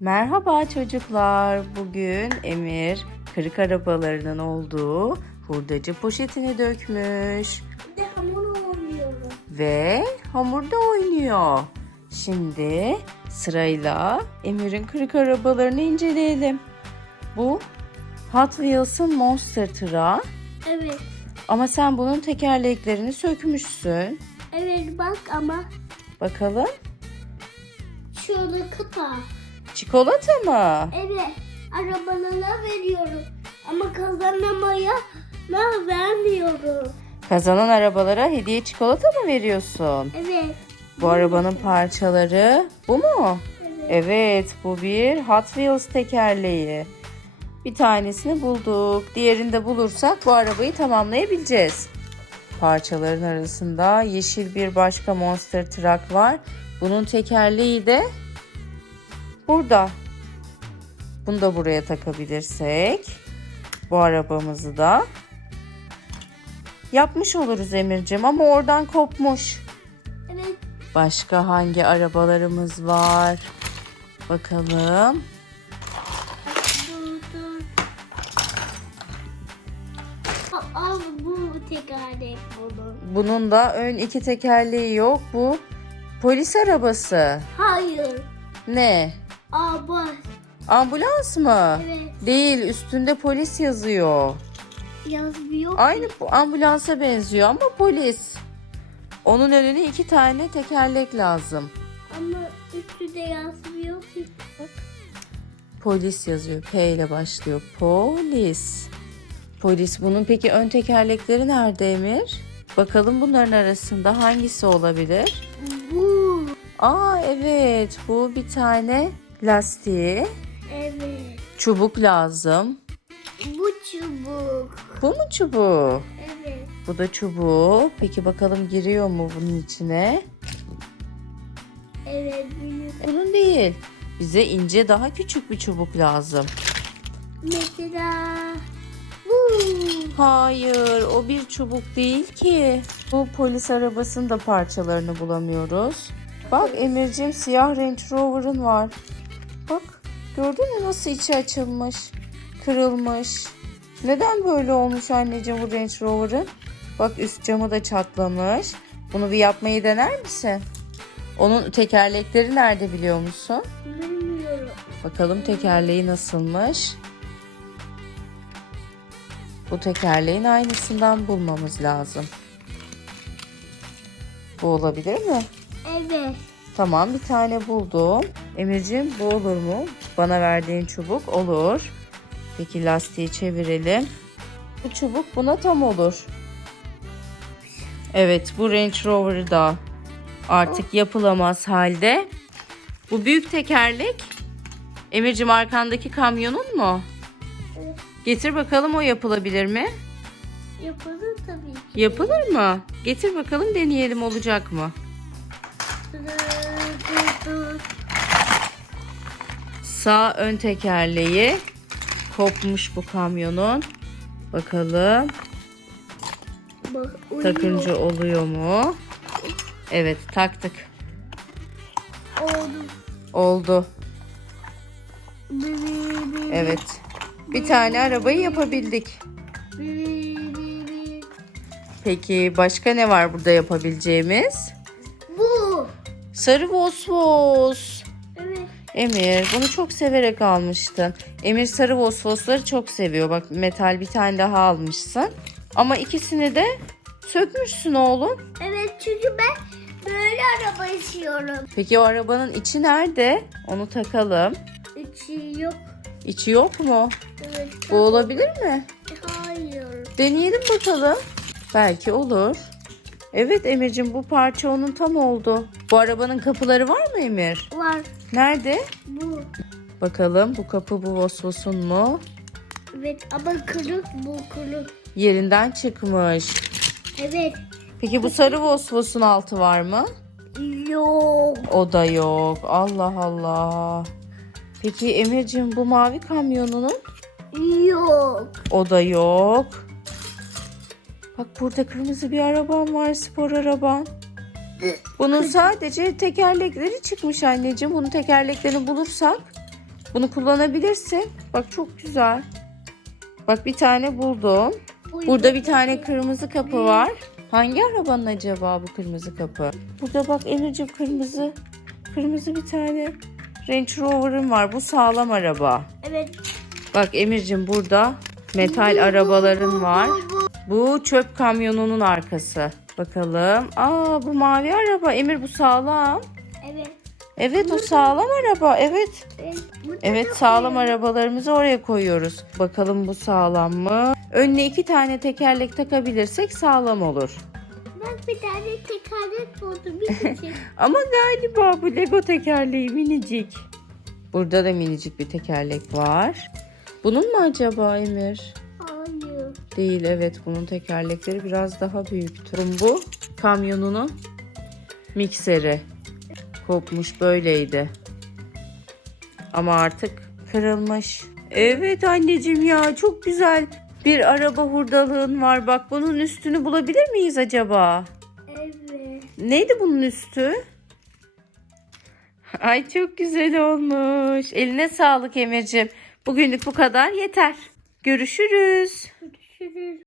Merhaba çocuklar. Bugün Emir kırık arabalarının olduğu hurdacı poşetini dökmüş Bir de hamur oynuyorum. ve hamurda oynuyor. Şimdi sırayla Emir'in kırık arabalarını inceleyelim. Bu Hot Wheels'ın Monster Truck Evet. ama sen bunun tekerleklerini sökmüşsün. Evet bak ama Bakalım. şöyle kıta. Çikolata mı? Evet. Arabalara veriyorum. Ama kazanamaya vermiyorum. Kazanan arabalara hediye çikolata mı veriyorsun? Evet. Bu arabanın parçaları bu mu? Evet. Evet, bu bir Hot Wheels tekerleği. Bir tanesini bulduk. Diğerini de bulursak bu arabayı tamamlayabileceğiz. Parçaların arasında yeşil bir başka Monster Truck var. Bunun tekerleği de burada. Bunu da buraya takabilirsek bu arabamızı da yapmış oluruz Emir'cim ama oradan kopmuş. Evet. Başka hangi arabalarımız var? Bakalım. Tekerlek bunu. Bunun da ön iki tekerleği yok. Bu polis arabası. Hayır. Ne? Bak. Ambulans mı? Evet. Değil, üstünde polis yazıyor. Yazmıyor. Aynı bu ambulansa benziyor ama polis. Onun önüne iki tane tekerlek lazım. Ama üstünde yazmıyor ki. Bak. Polis yazıyor. P ile başlıyor. Polis. Polis. Bunun peki ön tekerlekleri nerede Emir? Bakalım bunların arasında hangisi olabilir? Bu. Aa evet. Bu bir tane lastiği. Evet. Çubuk lazım. Bu çubuk. Bu mu çubuğu? Evet. Bu da çubuğu. Peki bakalım giriyor mu bunun içine? Evet büyük. Bunun değil. Bize ince daha küçük bir çubuk lazım. Mesela bu. Hayır, o bir çubuk değil ki. Bu polis arabasının da parçalarını bulamıyoruz. Bak Emir'cim siyah Range Rover'ın var. Bak gördün mü nasıl içi açılmış, kırılmış. Neden böyle olmuş anneciğim bu Range Rover'ın? Bak üst camı da çatlamış. Bunu bir yapmayı dener misin? Onun tekerlekleri nerede biliyor musun? Bilmiyorum. Bakalım tekerleği nasılmış. Bu tekerleğin aynısından bulmamız lazım. Bu olabilir mi? Evet. Tamam bir tane buldum. Emir'cim bu olur mu? Bana verdiğin çubuk olur. Peki lastiği çevirelim. Bu çubuk buna tam olur. Evet bu Range Rover da artık yapılamaz halde. Bu büyük tekerlek Emir'cim arkandaki kamyonun mu? Evet. Getir bakalım o yapılabilir mi? Yapılır tabii ki. Yapılır mı? Getir bakalım deneyelim olacak mı? Sağ ön tekerleği kopmuş bu kamyonun. Bakalım Bak, uyuyor. takınca oluyor mu? Evet taktık. Oldu. Oldu. Evet. Bir tane arabayı yapabildik. bi, bi, bi. Peki başka ne var burada yapabileceğimiz? Bu. Sarı vosvos. Emir bunu çok severek almıştın. Emir sarı vosvosları çok seviyor. Bak metal bir tane daha almışsın. Ama ikisini de sökmüşsün oğlum. Evet çünkü ben böyle araba istiyorum. Peki o arabanın içi nerede? Onu takalım. İçi yok. İçi yok mu? Evet. Bu olabilir mi? Hayır. Deneyelim bakalım. Belki olur. Evet Emir'cim bu parça onun tam oldu. Bu arabanın kapıları var mı Emir? Var. Nerede? Bu. Bakalım bu kapı bu vosvosun mu? Evet ama kırık bu kırık. Yerinden çıkmış. Evet. Peki bu sarı vosvosun altı var mı? Yok. O da yok. Allah Allah. Peki Emir'cim bu mavi kamyonunun? Yok. O da yok. Bak burada kırmızı bir araban var, spor araban. Bunun sadece tekerlekleri çıkmış anneciğim. Bunun tekerleklerini bulursak Bunu kullanabilirsin. Bak çok güzel. Bak bir tane buldum. Burada bir tane kırmızı kapı var. Hangi arabanın acaba bu kırmızı kapı? Burada bak Emir'ciğim kırmızı. Kırmızı bir tane Range Rover'ın var. Bu sağlam araba. Evet. Bak Emir'cim burada metal arabaların var. Bu çöp kamyonunun arkası. Bakalım. Aa bu mavi araba. Emir bu sağlam. Evet. Evet o sağlam araba. Evet. Evet. Sağlam arabalarımızı oraya koyuyoruz. Bakalım bu sağlam mı? Önüne iki tane tekerlek takabilirsek sağlam olur. Bak bir tane tekerlek buldum. Bir küçük. Ama galiba bu Lego tekerleği minicik. Burada da minicik bir tekerlek var. Bunun mu acaba Emir? Hayır. Değil evet bunun tekerlekleri biraz daha büyüktür. Bu kamyonunun mikseri. Kopmuş böyleydi. Ama artık kırılmış. Evet anneciğim ya çok güzel bir araba hurdalığın var. Bak bunun üstünü bulabilir miyiz acaba? Evet. Neydi bunun üstü? Ay çok güzel olmuş. Eline sağlık Emir'cim. Bugünlük bu kadar yeter. Görüşürüz. Görüşürüz.